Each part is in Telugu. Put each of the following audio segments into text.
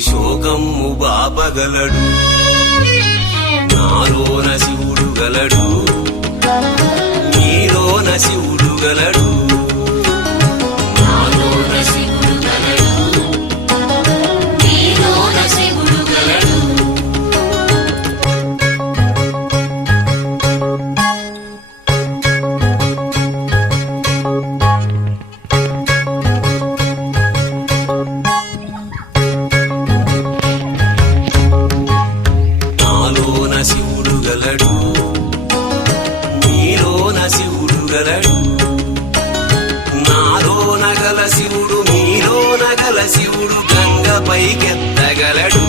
శోకమ్ము బాపగలడు. నాలోన శివుడు గలడు, నీలోన శివుడు గలడు. నాలోన శివుడు గలడు, నీలోన శివుడు గలడు. నాలోన శివుడు గలడు, నీలోన శివుడు గలడు. నాలోన గల శివుడు నీలోన గల శివుడు గంగపైకెత్తగలడు.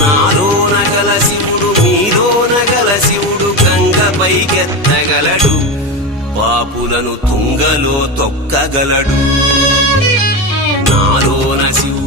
నాలోన గల శివుడు నీలోన గల శివుడు గంగపైకెత్తగలడు. పాపులను తుంగలో తొక్కగలడు. నాలోన శివుడు